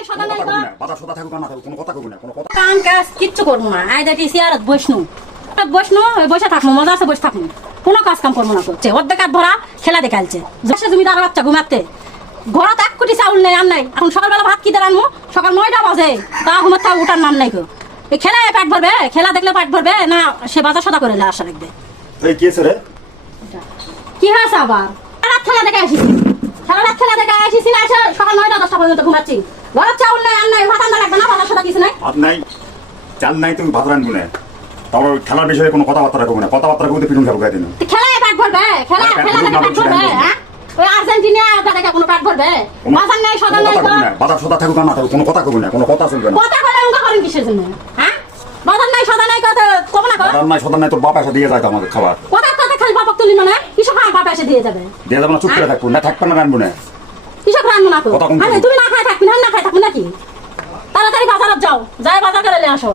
নাই সদা নাই বাধা সদা থাকুক না থাকুক কোনো কথা কইব না কোনো কথা কাম কাজ কিচ্ছু করবো না আই দেখি সিয়ারত বসনু বসে থাকবো মজা আছে বসে থাকবো কোনো কাজ কাম করবো না করছে অর্ধেক হাত ভরা খেলা দেখালছে বসে তুমি তার বাচ্চা ঘুমাতে ঘরত 1 কোটি চাউল নেই আর নাই এখন সকালবেলা ভাত কি দেরানমু সকাল 9টা বাজে তা ঘুমাতে উঠার নাম নাই কেউ এই খেলায় পেট ভরবে খেলা দেখলে পেট ভরবে না সে বাজার সদা করে আশা রাখবে এই কি আছে রে কি হয়েছে আবার রাত খেলা দেখে আসিস খেলা দেখে আসিস না এসে সকাল 9টা 10টা পর্যন্ত ঘুমাচ্ছি ঘরত চাউল নেই আর নাই ভাত আনতে লাগবে না বাজার সদা কিছু নাই ভাত নাই চাল নাই তুমি ভাত রান্নবো না তারপর খেলার বিষয়ে কোনো কথাবার্তা রাখবো না কথাবার্তা কইতে পিটুন খাবো গায়ে দিন খেলায় পেট ভরবে খেলা দেখে পেট ভরবে হ্যাঁ ওই আর্জেন্টিনা দেখে কোনো পেট ভরবে বাজার নাই সদা নাই বাধা সদা থাকুক না থাকুক কোনো কথা কইব না কোনো কথা চলবে না কথা বলে উঙ্গা করেন কিসের জন্য হ্যাঁ বাজার নাই সদা নাই কথা কব না বাদাম নাই সদা নাই তোর বাপ এসে দিয়ে যায় তো আমাদের খাবার কথা খালি বাপক তুলি মানে কিসব খাওয়া বাপ এসে দিয়ে যাবে দিয়ে যাবো না চুপ করে থাকবো না থাকবে না রানবো না কিসব রান্না না তো কথা কম আরে তুমি না খাই থাকবি না খাই থাকবি নাকি তাড়াতাড়ি বাজারে যাও যাই বাজার করে নিয়ে আসো